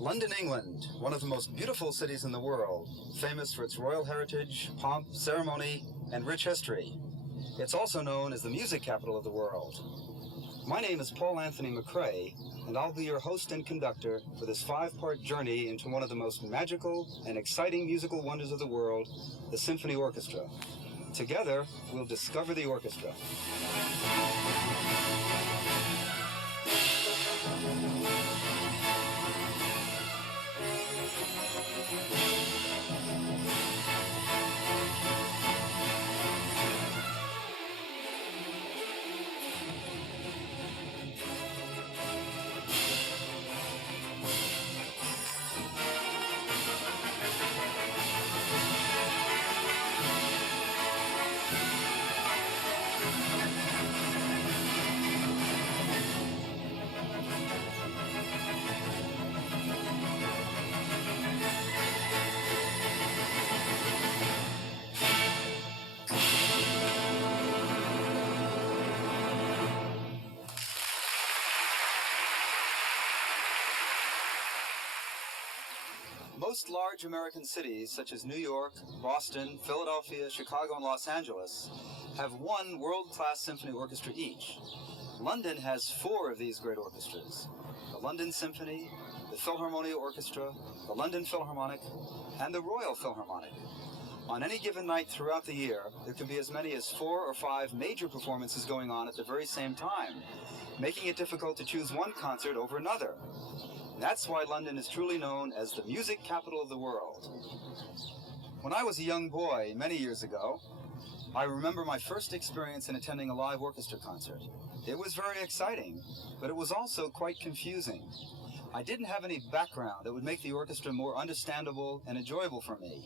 London, England, one of the most beautiful cities in the world, famous for its royal heritage, pomp, ceremony, and rich history. It's also known as the music capital of the world. My name is Paul Anthony McCrae, and I'll be your host and conductor for this 5-part journey into one of the most magical and exciting musical wonders of the world, the Symphony Orchestra. Together, we'll discover the orchestra. Most large American cities, such as New York, Boston, Philadelphia, Chicago, and Los Angeles, have one world-class symphony orchestra each. London has 4 of these great orchestras: the London Symphony, the Philharmonia Orchestra, the London Philharmonic, and the Royal Philharmonic. On any given night throughout the year, there can be as many as 4 or 5 major performances going on at the very same time, making it difficult to choose one concert over another. That's why London is truly known as the music capital of the world. When I was a young boy many years ago, I remember my first experience in attending a live orchestra concert. It was very exciting, but it was also quite confusing. I didn't have any background that would make the orchestra more understandable and enjoyable for me.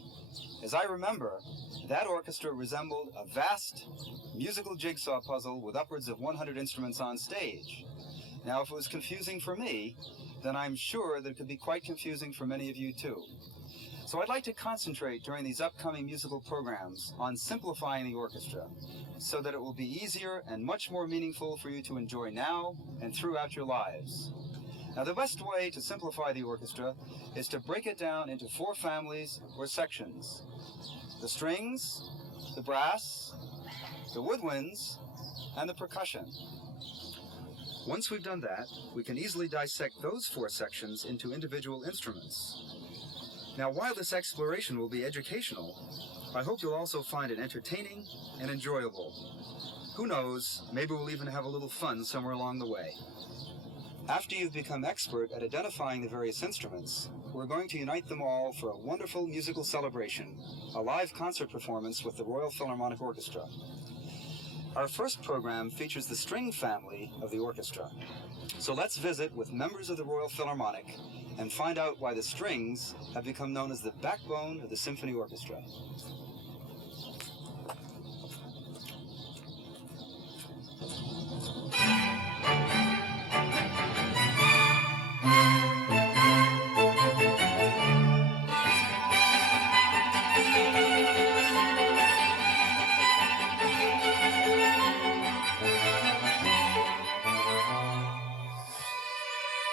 As I remember, that orchestra resembled a vast musical jigsaw puzzle with upwards of 100 instruments on stage. Now, if it was confusing for me, then I'm sure that it could be quite confusing for many of you too. So I'd like to concentrate during these upcoming musical programs on simplifying the orchestra so that it will be easier and much more meaningful for you to enjoy now and throughout your lives. Now, the best way to simplify the orchestra is to break it down into 4 families or sections: the strings, the brass, the woodwinds, and the percussion. Once we've done that, we can easily dissect those 4 sections into individual instruments. Now, while this exploration will be educational, I hope you'll also find it entertaining and enjoyable. Who knows, maybe we'll even have a little fun somewhere along the way. After you've become expert at identifying the various instruments, we're going to unite them all for a wonderful musical celebration, a live concert performance with the Royal Philharmonic Orchestra. Our first program features the string family of the orchestra. So let's visit with members of the Royal Philharmonic and find out why the strings have become known as the backbone of the symphony orchestra.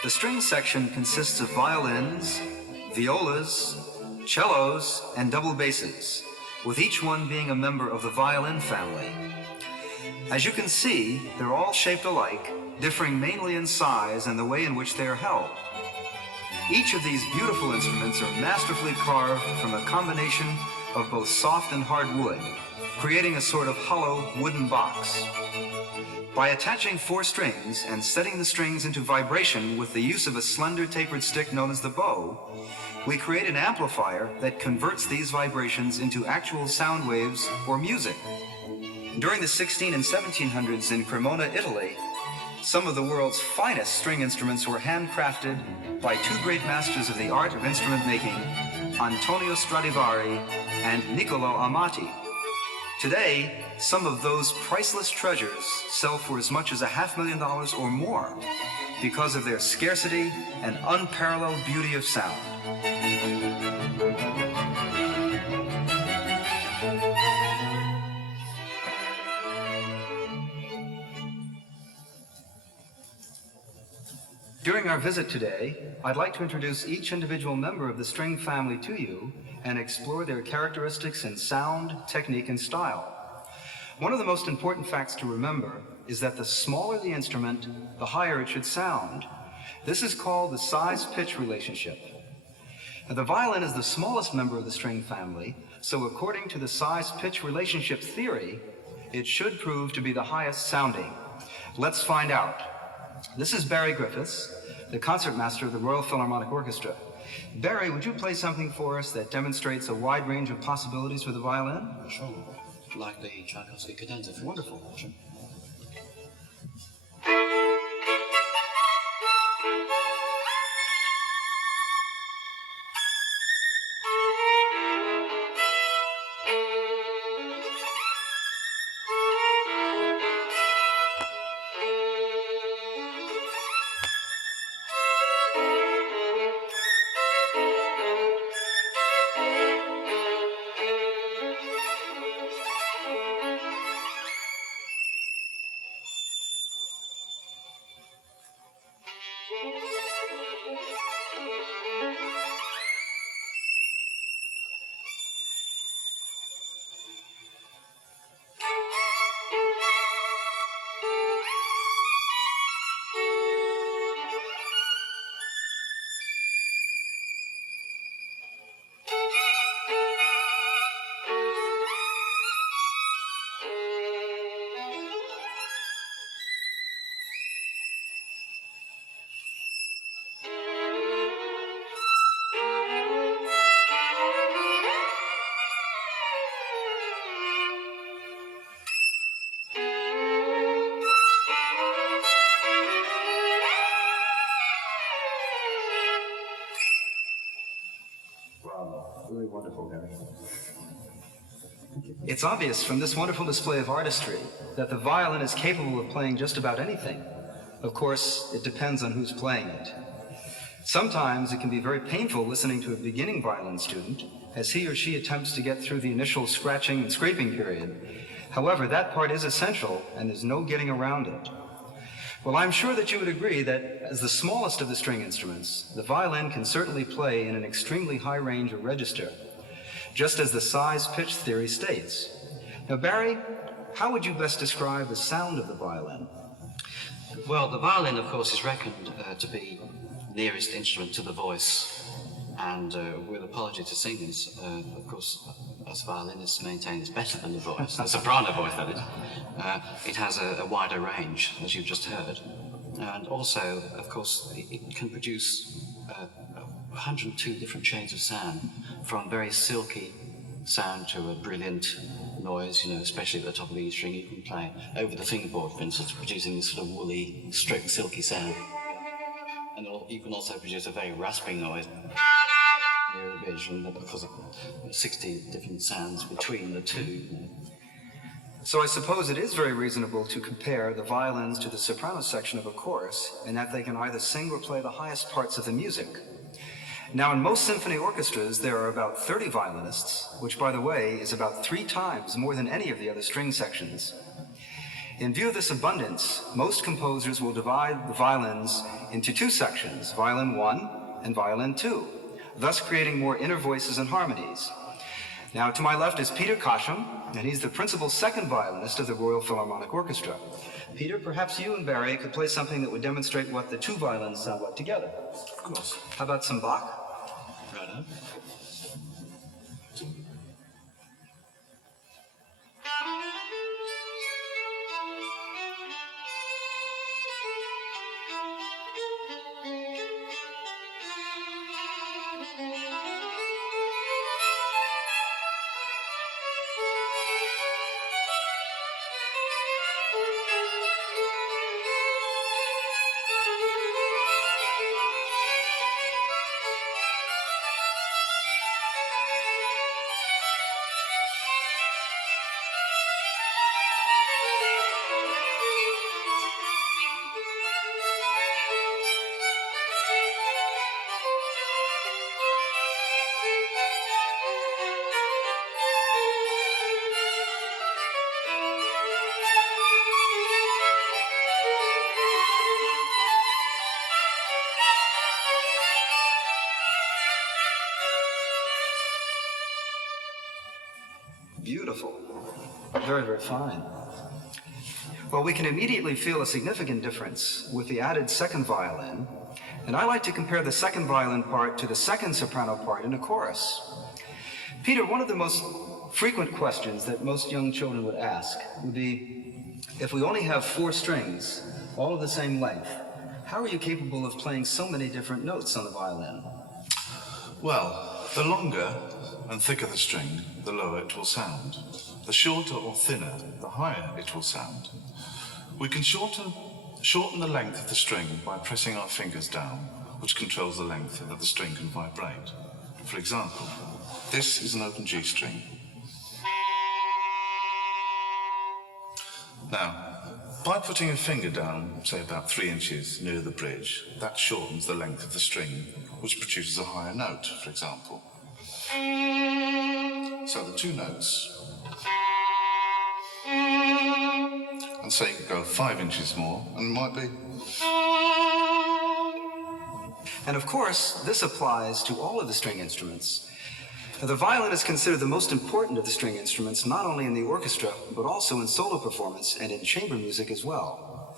The string section consists of violins, violas, cellos, and double basses, with each one being a member of the violin family. As you can see, they're all shaped alike, differing mainly in size and the way in which they are held. Each of these beautiful instruments are masterfully carved from a combination of both soft and hard wood, creating a sort of hollow wooden box. By attaching 4 strings and setting the strings into vibration with the use of a slender tapered stick known as the bow, we create an amplifier that converts these vibrations into actual sound waves or music. During the 1600s and 1700s in Cremona, Italy, some of the world's finest string instruments were handcrafted by 2 great masters of the art of instrument making, Antonio Stradivari and Niccolo Amati. Today, some of those priceless treasures sell for as much as $500,000 or more because of their scarcity and unparalleled beauty of sound. During our visit today, I'd like to introduce each individual member of the string family to you and explore their characteristics in sound, technique, and style. One of the most important facts to remember is that the smaller the instrument, the higher it should sound. This is called the size-pitch relationship. Now, the violin is the smallest member of the string family, so according to the size-pitch relationship theory, it should prove to be the highest sounding. Let's find out. This is Barry Griffiths, the concertmaster of the Royal Philharmonic Orchestra. Barry, would you play something for us that demonstrates a wide range of possibilities for the violin? Sure. Like the Tchaikovsky cadenza. Wonderful. Sure. Really wonderful, Barry. It's obvious from this wonderful display of artistry that the violin is capable of playing just about anything. Of course, it depends on who's playing it. Sometimes it can be very painful listening to a beginning violin student as he or she attempts to get through the initial scratching and scraping period. However, that part is essential and there's no getting around it. Well, I'm sure that you would agree that as the smallest of the string instruments, the violin can certainly play in an extremely high range or register, just as the size-pitch theory states. Now, Barry, how would you best describe the sound of the violin? Well, the violin, of course, is reckoned to be the nearest instrument to the voice. And with apology to singers, of course, us violinists maintain it's better than the voice, the soprano voice, that is. It has a wider range, as you've just heard. And also, of course, it can produce 102 different shades of sound, from very silky sound to a brilliant noise, especially at the top of the E string. You can play over the fingerboard, for instance, producing this sort of woolly, straight, silky sound. And you can also produce a very rasping noise near the ridge, and because of 60 different sounds between the two. So I suppose it is very reasonable to compare the violins to the soprano section of a chorus in that they can either sing or play the highest parts of the music. Now, in most symphony orchestras, there are about 30 violinists, which, by the way, is about 3 times more than any of the other string sections. In view of this abundance, most composers will divide the violins into 2 sections, violin 1 and violin 2, thus creating more inner voices and harmonies. Now, to my left is Peter Kosham, and he's the principal second violinist of the Royal Philharmonic Orchestra. Peter, perhaps you and Barry could play something that would demonstrate what the 2 violins sound like together. Of course. How about some Bach? Right on. Very, very fine. Well, we can immediately feel a significant difference with the added second violin, and I like to compare the second violin part to the second soprano part in a chorus. Peter, one of the most frequent questions that most young children would ask would be, if we only have 4 strings, all of the same length, how are you capable of playing so many different notes on the violin? Well, the longer and thicker the string, the lower it will sound. The shorter or thinner, the higher it will sound. We can shorten the length of the string by pressing our fingers down, which controls the length that the string can vibrate. For example, this is an open G string. Now, by putting a finger down, say about 3 inches near the bridge, that shortens the length of the string, which produces a higher note, for example. So the 2 notes, and say you could go 5 inches more, and it might be. And of course, this applies to all of the string instruments. Now, the violin is considered the most important of the string instruments, not only in the orchestra, but also in solo performance and in chamber music as well.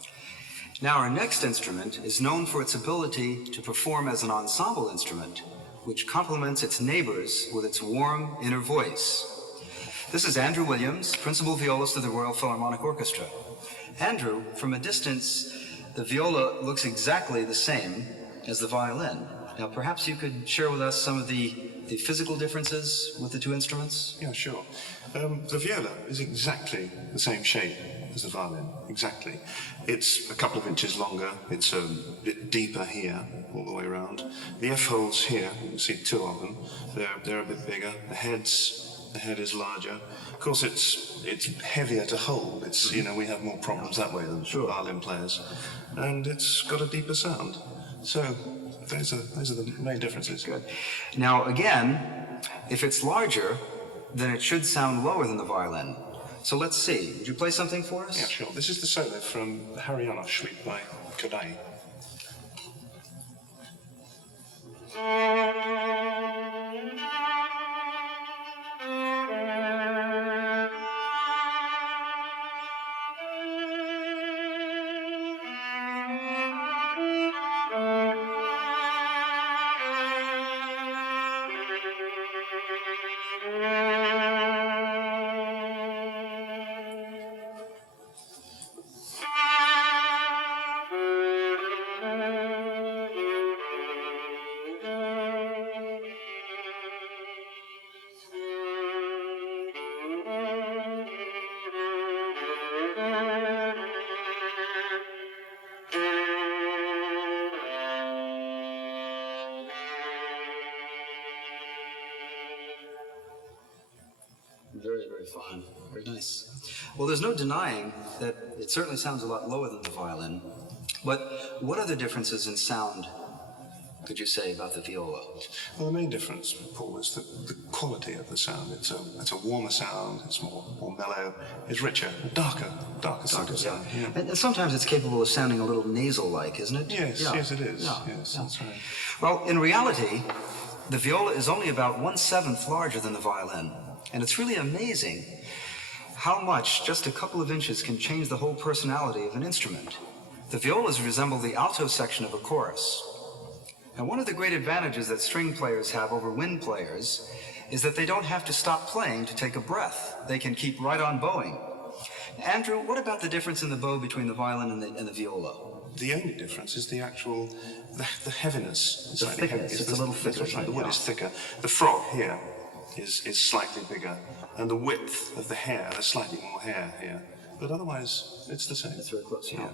Now, our next instrument is known for its ability to perform as an ensemble instrument, which complements its neighbors with its warm inner voice. This is Andrew Williams, principal violist of the Royal Philharmonic Orchestra. Andrew, from a distance, the viola looks exactly the same as the violin. Now, perhaps you could share with us some of the physical differences with the 2 instruments? Yeah, sure. The viola is exactly the same shape as the violin, exactly. It's a couple of inches longer, it's a bit deeper here, all the way around. The F-holes here, you can see 2 of them, they're a bit bigger. The head is larger. Of course, it's heavier to hold. It's, we have more problems that way than violin players. And it's got a deeper sound. So those are the main differences. Good. Now, again, if it's larger, then it should sound lower than the violin. So let's see. Would you play something for us? Yeah, sure. This is the solo from the Harianov Suite by Kodai. Very, very fine. Very nice. Well, there's no denying that it certainly sounds a lot lower than the violin. But what other differences in sound could you say about the viola? Well, the main difference, Paul, is the quality of the sound. It's a warmer sound, it's more mellow, it's richer, darker sound. Yeah. Yeah. And sometimes it's capable of sounding a little nasal-like, isn't it? Yes, yeah. yes, it is. Yeah. Yes, that's right. Well, in reality, the viola is only about 1/7 larger than the violin. And it's really amazing how much just a couple of inches can change the whole personality of an instrument. The violas resemble the alto section of a chorus. And one of the great advantages that string players have over wind players is that they don't have to stop playing to take a breath. They can keep right on bowing. Andrew, what about the difference in the bow between the violin and the viola? The only difference is the heaviness. The thickness. It's a little thicker. That's right. The wood is thicker. The frog here is slightly bigger, and the width of the hair, there's slightly more hair here. But otherwise, it's the same. It's very close, yeah.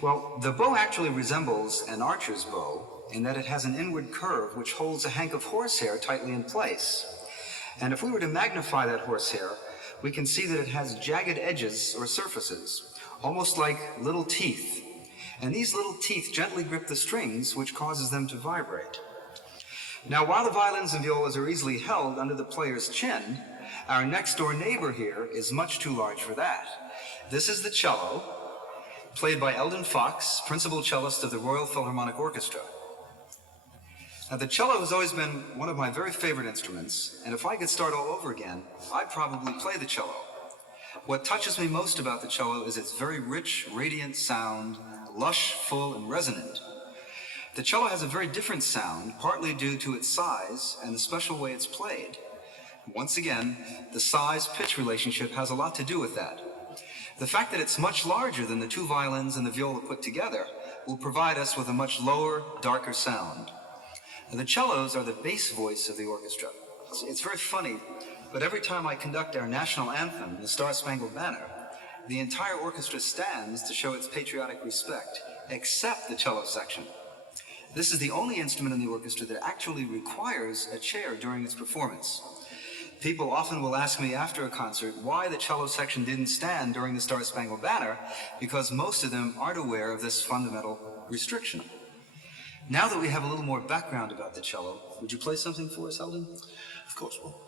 Well, the bow actually resembles an archer's bow in that it has an inward curve which holds a hank of horsehair tightly in place. And if we were to magnify that horsehair, we can see that it has jagged edges or surfaces, almost like little teeth. And these little teeth gently grip the strings, which causes them to vibrate. Now, while the violins and violas are easily held under the player's chin, our next-door neighbor here is much too large for that. This is the cello, played by Eldon Fox, principal cellist of the Royal Philharmonic Orchestra. Now, the cello has always been one of my very favorite instruments, and if I could start all over again, I'd probably play the cello. What touches me most about the cello is its very rich, radiant sound, lush, full, and resonant. The cello has a very different sound, partly due to its size and the special way it's played. Once again, the size-pitch relationship has a lot to do with that. The fact that it's much larger than the two violins and the viola put together will provide us with a much lower, darker sound. And the cellos are the bass voice of the orchestra. It's very funny, but every time I conduct our national anthem, the Star-Spangled Banner, the entire orchestra stands to show its patriotic respect, except the cello section. This is the only instrument in the orchestra that actually requires a chair during its performance. People often will ask me after a concert why the cello section didn't stand during the Star-Spangled Banner, because most of them aren't aware of this fundamental restriction. Now that we have a little more background about the cello, would you play something for us, Eldon? Of course, Paul.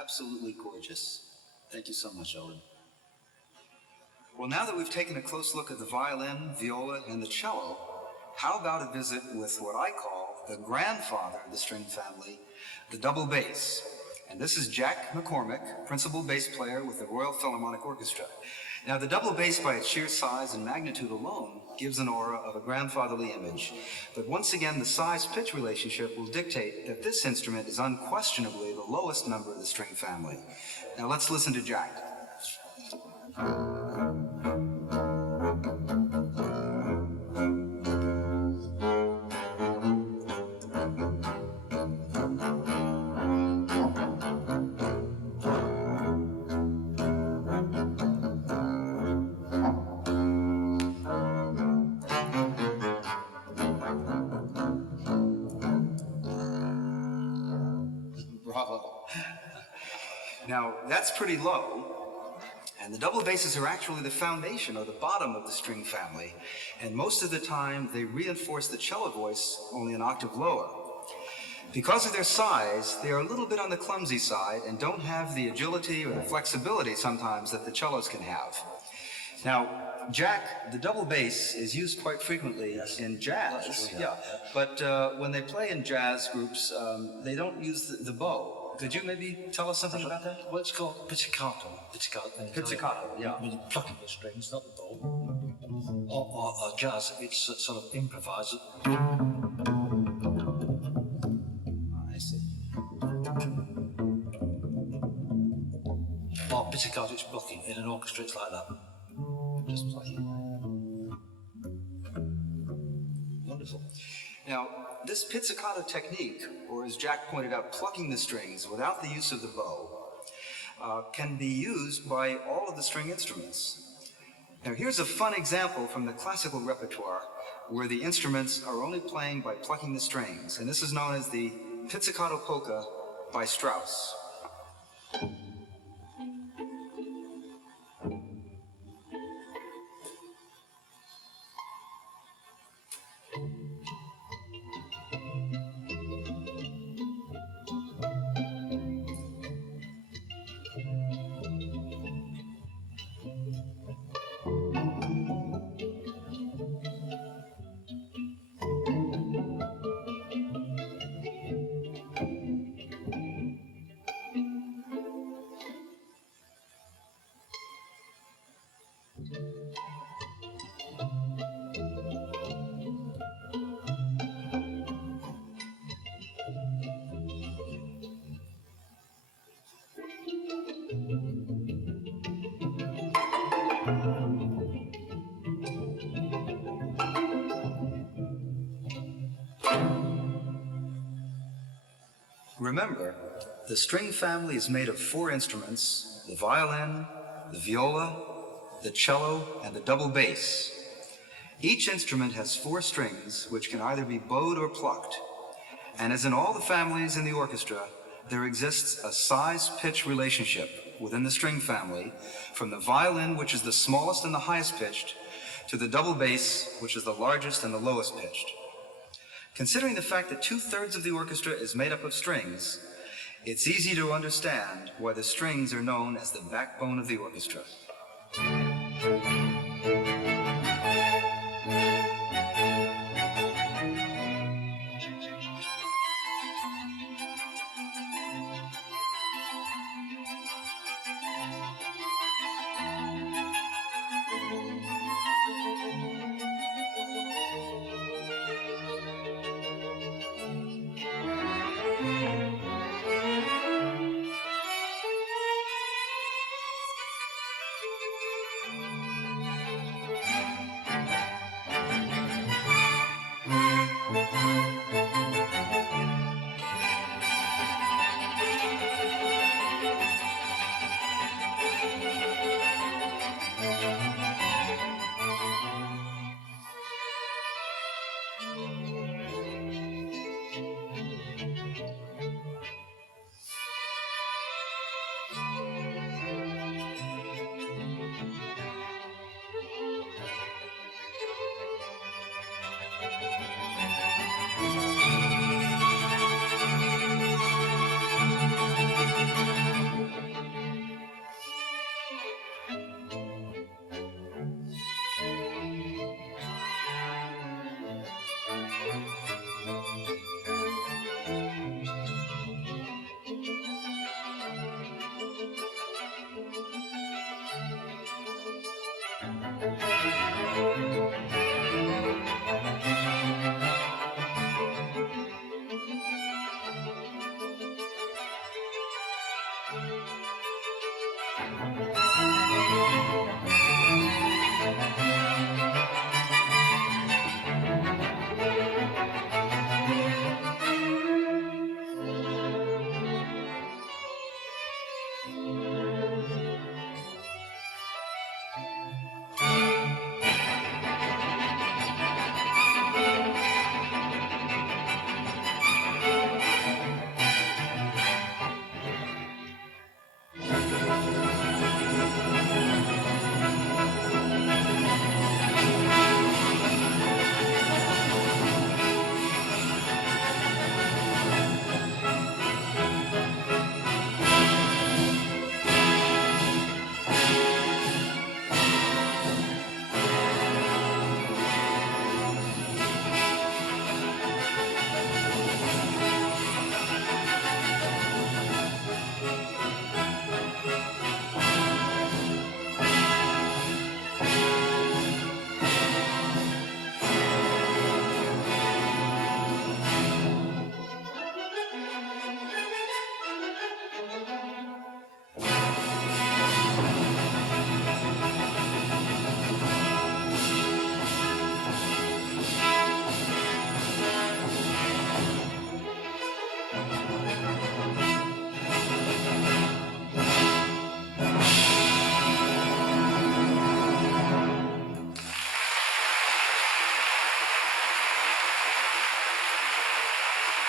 Absolutely gorgeous. Thank you so much, Eldon. Well, now that we've taken a close look at the violin, viola, and the cello, how about a visit with what I call the grandfather of the string family, the double bass. And this is Jack McCormick, principal bass player with the Royal Philharmonic Orchestra. Now, the double bass by its sheer size and magnitude alone gives an aura of a grandfatherly image. But once again, the size-pitch relationship will dictate that this instrument is unquestionably the lowest member of the string family. Now, let's listen to Jack. Bravo. Now, that's pretty low, And the double basses are actually the foundation or the bottom of the string family, and most of the time they reinforce the cello voice only an octave lower. Because of their size, they are a little bit on the clumsy side and don't have the agility or the flexibility sometimes that the cellos can have. Now, Jack, the double bass, is used quite frequently in jazz. Yeah, but when they play in jazz groups, they don't use the bow. Could you maybe tell us something about that? Well, it's called pizzicato. Pizzicato, yeah. I mean, plucking the strings, not the bow. Or jazz, it's sort of improvised. I see. Or pizzicato, it's plucking. In an orchestra, it's like that. Just plucking. Wonderful. Now, this pizzicato technique, or as Jack pointed out, plucking the strings without the use of the bow, can be used by all of the string instruments. Now, here's a fun example from the classical repertoire where the instruments are only playing by plucking the strings, and this is known as the Pizzicato Polka by Strauss. Remember, the string family is made of 4 instruments: the violin, the viola, the cello, and the double bass. Each instrument has 4 strings, which can either be bowed or plucked. And as in all the families in the orchestra, there exists a size-pitch relationship within the string family, from the violin, which is the smallest and the highest pitched, to the double bass, which is the largest and the lowest pitched. Considering the fact that 2/3 of the orchestra is made up of strings, it's easy to understand why the strings are known as the backbone of the orchestra.